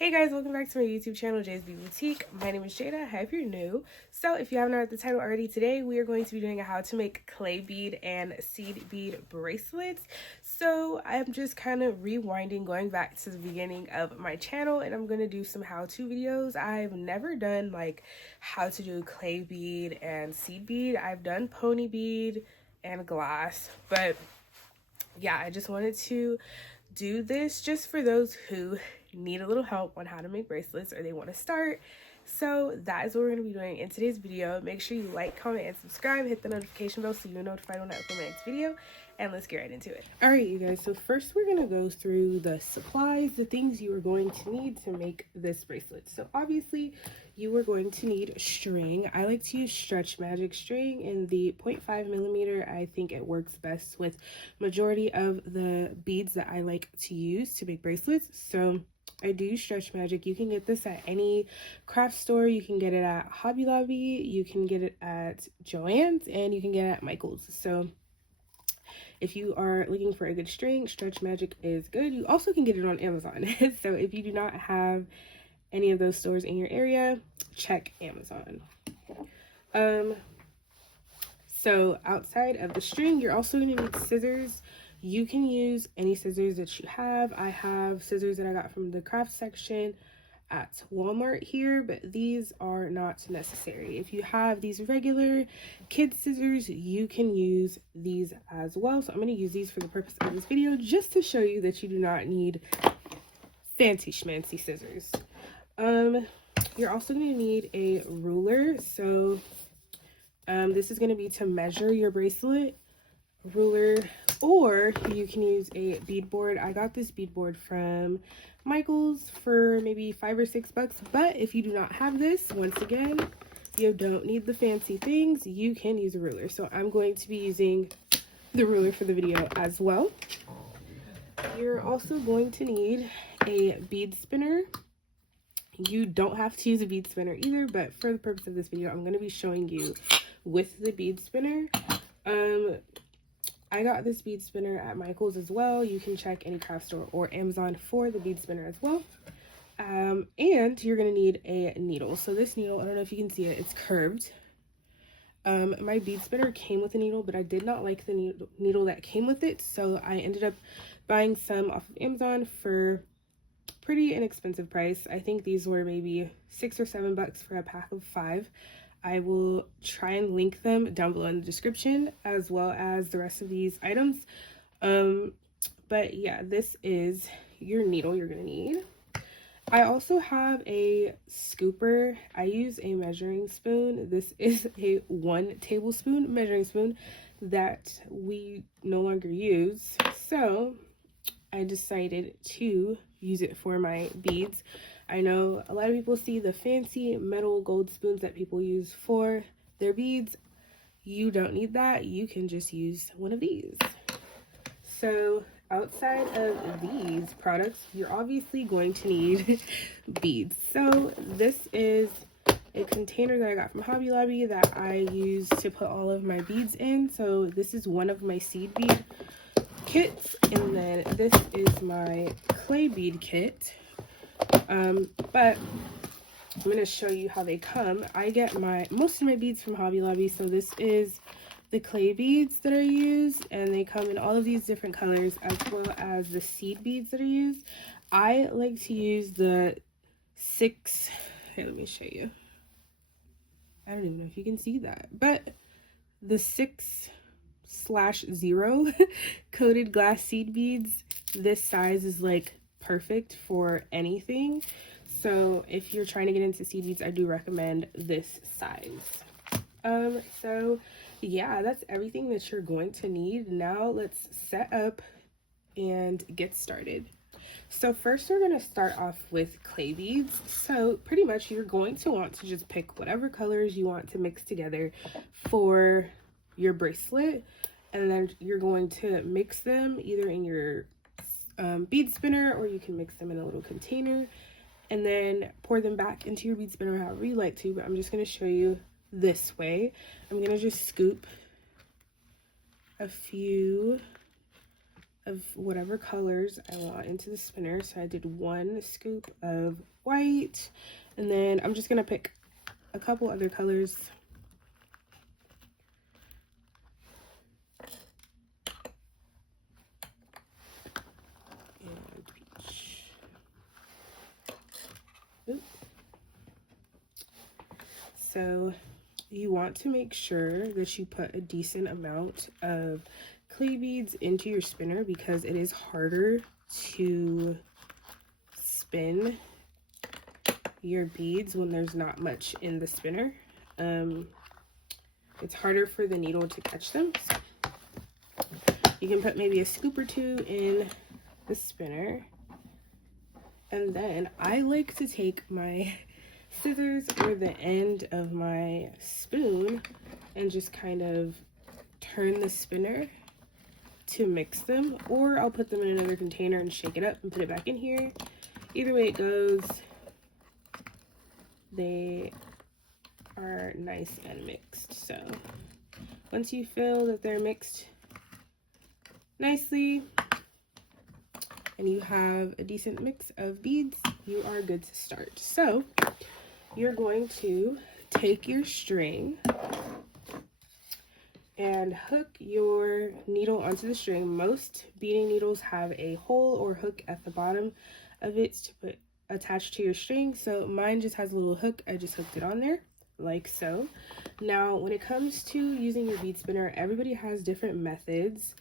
Hey guys, welcome back to my YouTube channel, Jayda'S Bead Boutique. My name is Jada. Hi if you're new. So if you haven't read the title already, today we are going to be doing a how to make clay bead and seed bead bracelets. So I'm just kind of rewinding, going back to the beginning of my channel, and I'm going to do some how-to videos. I've never done like how to do clay bead and seed bead. I've done pony bead and glass, but yeah, I just wanted to do this just for those who need a little help on how to make bracelets or they want to start. So that is what we're going to be doing in today's video. Make sure you like, comment, and subscribe. Hit the notification bell so you're notified when I upload my next video. And let's get right into it. All right, you guys. So first we're going to go through the supplies, the things you are going to need to make this bracelet. So obviously you are going to need string. I like to use Stretch Magic string in the 0.5 millimeter. I think it works best with majority of the beads that I like to use to make bracelets. So I do Stretch Magic. You can get this at any craft store. You can get it at Hobby Lobby. You can get it at Joann's, and you can get it at Michael's. So if you are looking for a good string, Stretch Magic is good. You also can get it on Amazon. So if you do not have any of those stores in your area, check Amazon. So outside of the string, you're also going to need scissors. You can use any scissors that you have. I have scissors that I got from the craft section at Walmart here, but these are not necessary. If you have these regular kid scissors, you can use these as well. So I'm going to use these for the purpose of this video, just to show you that you do not need fancy schmancy scissors. You're also going to need a ruler. So this is going to be to measure your bracelet. Ruler, or you can use a bead board. I got this bead board from Michael's for maybe $5 or $6, but if you do not have this, once again, you don't need the fancy things. You can use a ruler. So I'm going to be using the ruler for the video as well. You're also going to need a bead spinner. You don't have to use a bead spinner either, but for the purpose of this video, I'm going to be showing you with the bead spinner. I got this bead spinner at Michael's as well. You can check any craft store or Amazon for the bead spinner as well. And you're going to need a needle. So this needle, I don't know if you can see it, it's curved. My bead spinner came with a needle, but I did not like the needle that came with it. So I ended up buying some off of Amazon for pretty inexpensive price. I think these were maybe $6 or $7 for a pack of 5. I will try and link them down below in the description, as well as the rest of these items. But yeah, this is your needle you're gonna need. I also have a scooper. I use a measuring spoon. This is a 1 tablespoon measuring spoon that we no longer use. So I decided to use it for my beads. I know a lot of people see the fancy metal gold spoons that people use for their beads. You don't need that. You can just use one of these. So outside of these products, you're obviously going to need beads. So this is a container that I got from Hobby Lobby that I use to put all of my beads in. So this is one of my seed bead kits, and then this is my clay bead kit. But I'm going to show you how they come. I get most of my beads from Hobby Lobby. So this is the clay beads that I use, and they come in all of these different colors, as well as the seed beads that I use. I like to use the 6, here, let me show you. I don't even know if you can see that, but the 6/0 coated glass seed beads. This size is like perfect for anything. So if you're trying to get into seed beads, I do recommend this size. So yeah, that's everything that you're going to need. Now let's set up and get started. So first we're going to start off with clay beads. So pretty much you're going to want to just pick whatever colors you want to mix together for your bracelet, and then you're going to mix them either in your bead spinner, or you can mix them in a little container and then pour them back into your bead spinner however you like to, but I'm just going to show you this way. I'm going to just scoop a few of whatever colors I want into the spinner. So I did 1 scoop of white, and then I'm just gonna pick a couple other colors. And peach. Oops. So you want to make sure that you put a decent amount of clay beads into your spinner, because it is harder to spin your beads when there's not much in the spinner. It's harder for the needle to catch them. So you can put maybe a scoop or 2 in the spinner, and then I like to take my scissors or the end of my spoon and just kind of turn the spinner to mix them, or I'll put them in another container and shake it up and put it back in here. Either way it goes, they are nice and mixed. So once you feel that they're mixed nicely and you have a decent mix of beads, you are good to start. So you're going to take your string and hook your needle onto the string. Most beading needles have a hole or hook at the bottom of it to put attached to your string. So mine just has a little hook. I just hooked it on there like so. Now when it comes to using your bead spinner, everybody has different methods.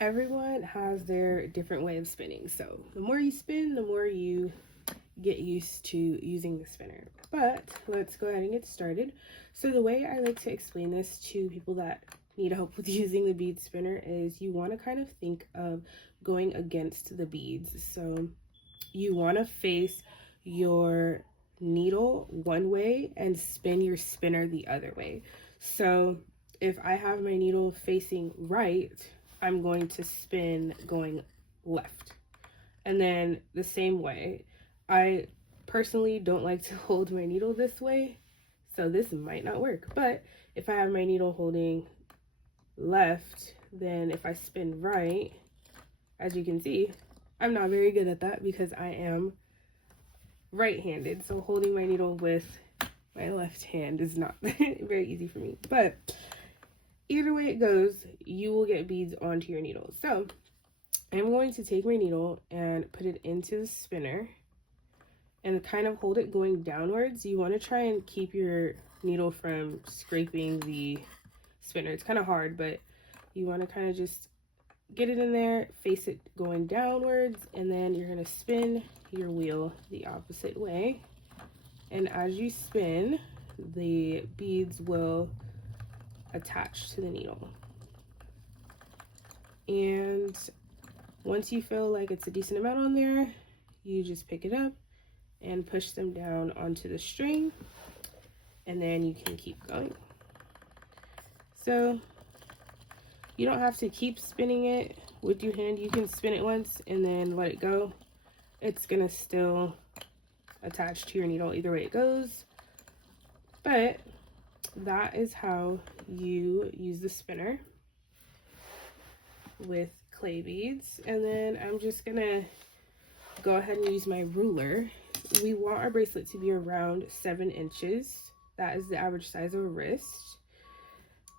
Everyone has their different way of spinning. So the more you spin, the more you get used to using the spinner. But let's go ahead and get started. So the way I like to explain this to people that need help with using the bead spinner is you want to kind of think of going against the beads. So you want to face your needle one way and spin your spinner the other way. So if I have my needle facing right, I'm going to spin going left. And then the same way, I personally don't like to hold my needle this way, so this might not work. But if I have my needle holding left, then if I spin right, as you can see, I'm not very good at that because I am right-handed. So holding my needle with my left hand is not very easy for me. But either way it goes, you will get beads onto your needle. So I'm going to take my needle and put it into the spinner and kind of hold it going downwards. You want to try and keep your needle from scraping the spinner. It's kind of hard, but you want to kind of just get it in there, face it going downwards, and then you're going to spin your wheel the opposite way. And as you spin, the beads will attach to the needle. And once you feel like it's a decent amount on there, you just pick it up and push them down onto the string, and then you can keep going. So you don't have to keep spinning it with your hand. You can spin it once and then let it go. It's gonna still attach to your needle either way it goes. But that is how you use the spinner with clay beads. And then I'm just gonna go ahead and use my ruler. We want our bracelet to be around 7 inches. That is the average size of a wrist.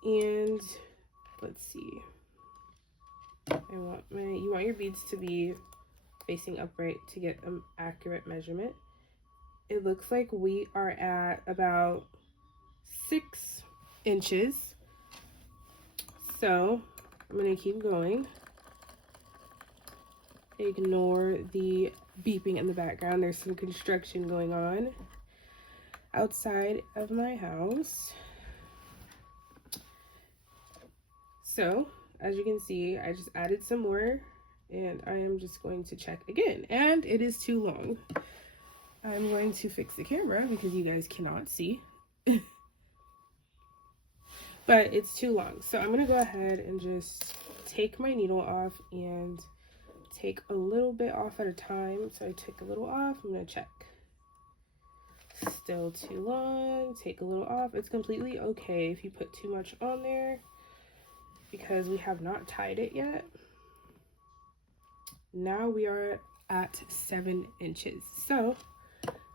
And let's see, you want your beads to be facing upright to get an accurate measurement. It looks like we are at about 6 inches. So I'm gonna keep going. Ignore the beeping in the background. There's some construction going on outside of my house. So as you can see, I just added some more, and I am just going to check again, and it is too long. I'm going to fix the camera because you guys cannot see. But it's too long. So I'm going to go ahead and just take my needle off and take a little bit off at a time. So I took a little off. I'm going to check. Still too long. Take a little off. It's completely okay if you put too much on there. because we have not tied it yet. Now we are at 7 inches. So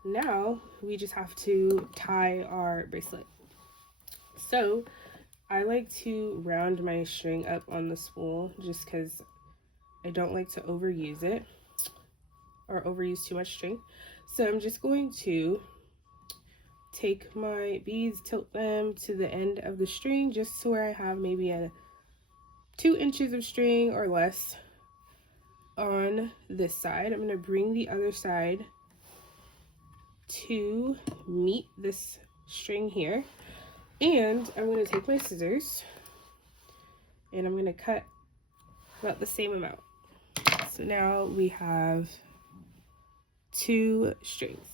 now we just have to tie our bracelet. So I like to round my string up on the spool just because I don't like to overuse it or overuse too much string. So I'm just going to take my beads, tilt them to the end of the string just to where I have maybe a 2 inches of string or less on this side. I'm going to bring the other side to meet this string here, and I'm going to take my scissors and I'm going to cut about the same amount. So now we have 2 strings.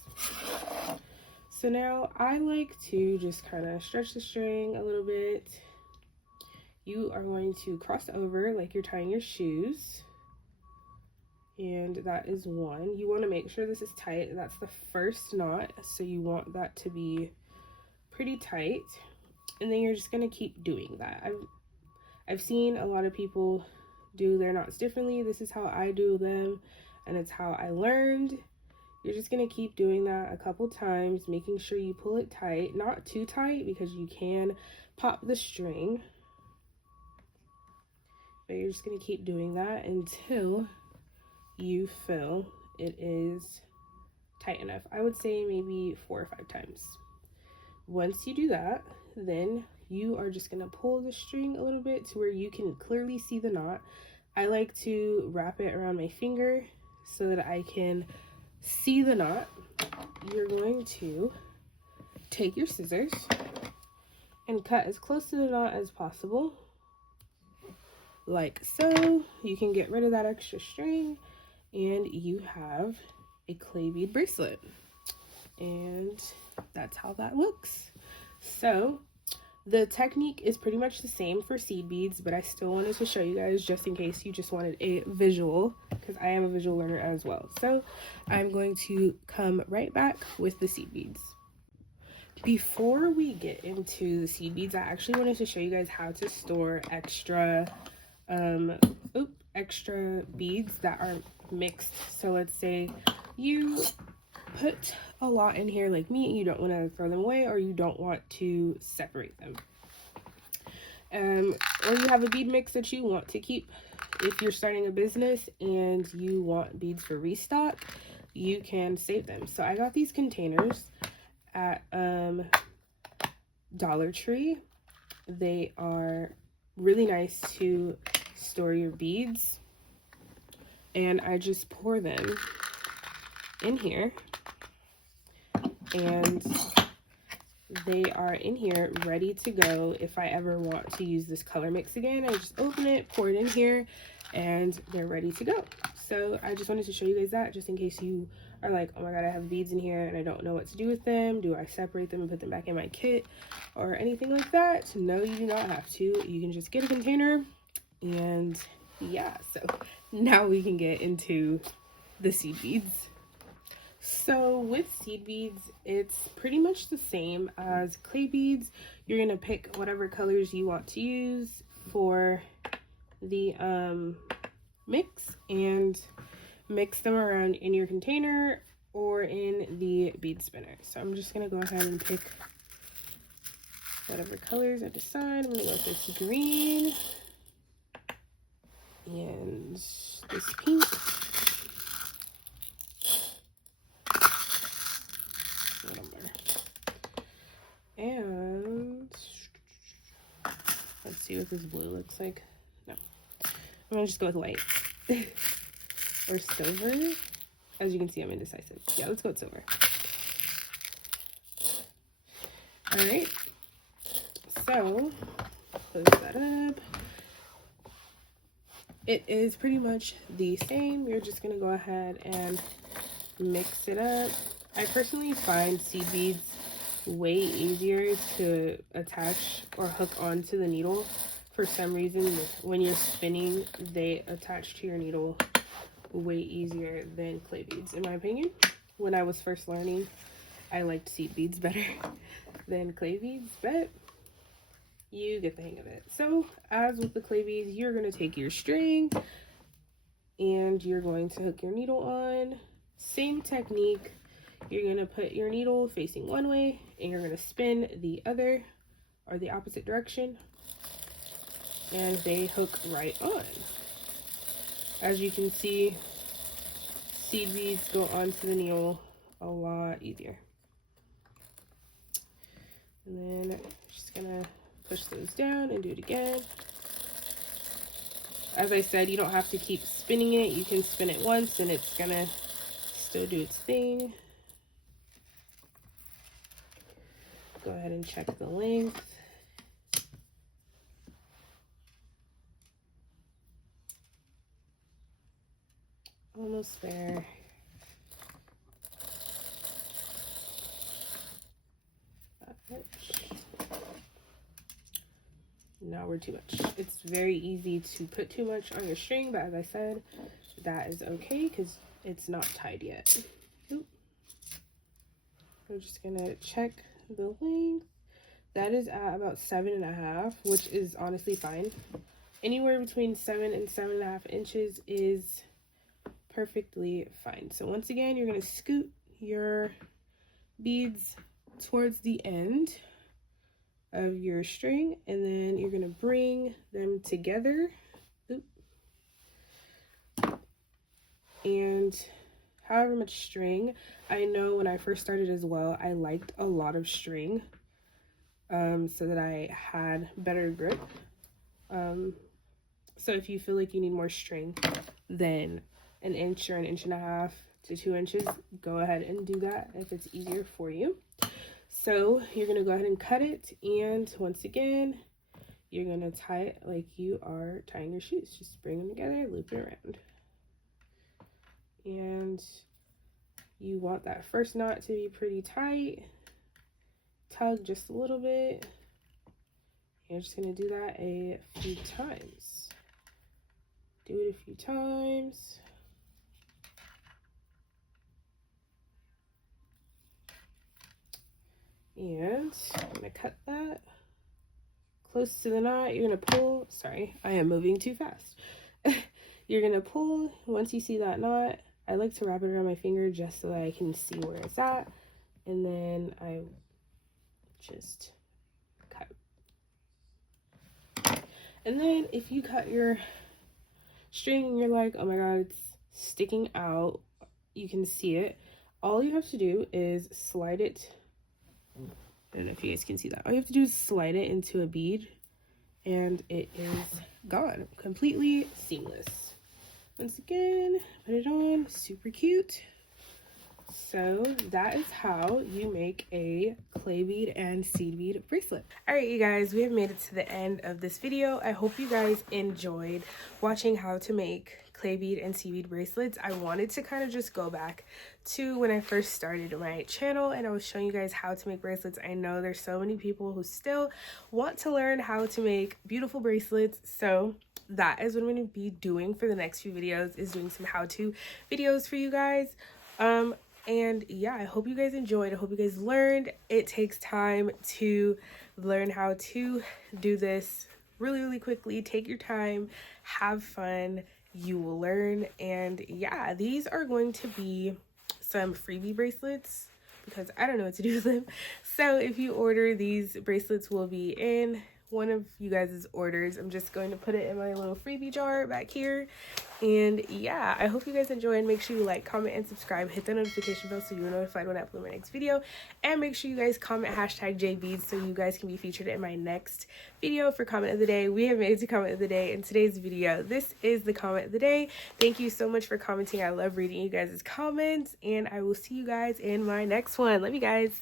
So now I like to just kind of stretch the string a little bit. You are going to cross over like you're tying your shoes. And that is 1. You want to make sure this is tight. That's the first knot, so you want that to be pretty tight. And then you're just going to keep doing that. I've seen a lot of people do their knots differently. This is how I do them, and it's how I learned. You're just going to keep doing that a couple times, making sure you pull it tight, not too tight because you can pop the string. But you're just going to keep doing that until you feel it is tight enough. I would say maybe 4 or 5 times. Once you do that, then you are just going to pull the string a little bit to where you can clearly see the knot. I like to wrap it around my finger so that I can see the knot. You're going to take your scissors and cut as close to the knot as possible, like so. You can get rid of that extra string, and you have a clay bead bracelet. And that's how that looks. So the technique is pretty much the same for seed beads, but I still wanted to show you guys just in case you just wanted a visual, because I am a visual learner as well. So I'm going to come right back with the seed beads. Before we get into the seed beads, I actually wanted to show you guys how to store extra beads that are mixed. So let's say you put a lot in here like me and you don't want to throw them away, or you don't want to separate them, or you have a bead mix that you want to keep. If you're starting a business and you want beads for restock, you can save them. So I got these containers at Dollar Tree. They are really nice to store your beads, and I just pour them in here, and they are in here ready to go. If I ever want to use this color mix again, I just open it, pour it in here, and they're ready to go. So I just wanted to show you guys that, just in case you are like, oh my god, I have beads in here and I don't know what to do with them. Do I separate them and put them back in my kit or anything like that? No, you do not have to. You can just get a container. And yeah, so now we can get into the seed beads. So with seed beads, it's pretty much the same as clay beads. You're gonna pick whatever colors you want to use for the mix and mix them around in your container or in the bead spinner. So I'm just gonna go ahead and pick whatever colors I decide. I'm gonna go with this green and this pink. And let's see what this blue looks like. No, I'm gonna just go with white or silver. As you can see, I'm indecisive. Yeah, let's go with silver. All right, so close that up. It is pretty much the same. You're just gonna go ahead and mix it up. I personally find seed beads way easier to attach or hook onto the needle. For some reason, when you're spinning, they attach to your needle way easier than clay beads, in my opinion. When I was first learning, I liked seed beads better than clay beads, but you get the hang of it. So as with the clay beads, you're going to take your string and you're going to hook your needle on. Same technique. You're going to put your needle facing one way and you're going to spin the other or the opposite direction, and they hook right on. As you can see, seed beads go onto the needle a lot easier. And then just gonna push those down and do it again. As I said, you don't have to keep spinning it. You can spin it once and it's gonna still do its thing. Go ahead and check the length. Almost there. Now we're too much. It's very easy to put too much on your string, but as I said, that is okay because it's not tied yet. Oop. We're just gonna check the length. That is at about 7.5, which is honestly fine. Anywhere between 7 and 7.5 inches is perfectly fine. So once again, you're gonna scoot your beads towards the end of your string, and then you're gonna bring them together. Oop. And however much string, I know when I first started as well, I liked a lot of string so that I had better grip. So if you feel like you need more string than an inch or an inch and a half to 2 inches, go ahead and do that if it's easier for you. So you're going to go ahead and cut it, and once again, you're going to tie it like you are tying your shoes. Just bring them together, loop it around. And you want that first knot to be pretty tight. Tug just a little bit. You're just going to do that a few times. Do it a few times. And I'm going to cut that close to the knot. You're going to pull. Sorry, I am moving too fast. You're going to pull. Once you see that knot, I like to wrap it around my finger just so that I can see where it's at. And then I just cut. And then if you cut your string and you're like, oh my god, it's sticking out, you can see it. All you have to do is slide it. I don't know if you guys can see that. All you have to do is slide it into a bead and it is gone. Completely seamless. Once again, put it on. Super cute. So that is how you make a clay bead and seed bead bracelet. All right, you guys, we have made it to the end of this video. I hope you guys enjoyed watching how to make clay bead and seed bead bracelets. I wanted to kind of just go back to when I first started my channel and I was showing you guys how to make bracelets. I know there's so many people who still want to learn how to make beautiful bracelets, so that is what I'm going to be doing for the next few videos, is doing some how-to videos for you guys. And yeah, I hope you guys enjoyed. I hope you guys learned. It takes time to learn how to do this really quickly. Take your time, have fun, you will learn. And yeah, these are going to be some freebie bracelets because I don't know what to do with them. So if you order, these bracelets will be in one of you guys' orders. I'm just going to put it in my little freebie jar back here. And yeah, I hope you guys enjoy, and make sure you like, comment, and subscribe. Hit the notification bell so you're notified when I upload my next video. And make sure you guys comment hashtag JBeads so you guys can be featured in my next video for comment of the day. We have made it to comment of the day in today's video. This is the comment of the day. Thank you so much for commenting. I love reading you guys' comments, and I will see you guys in my next one. Love you guys.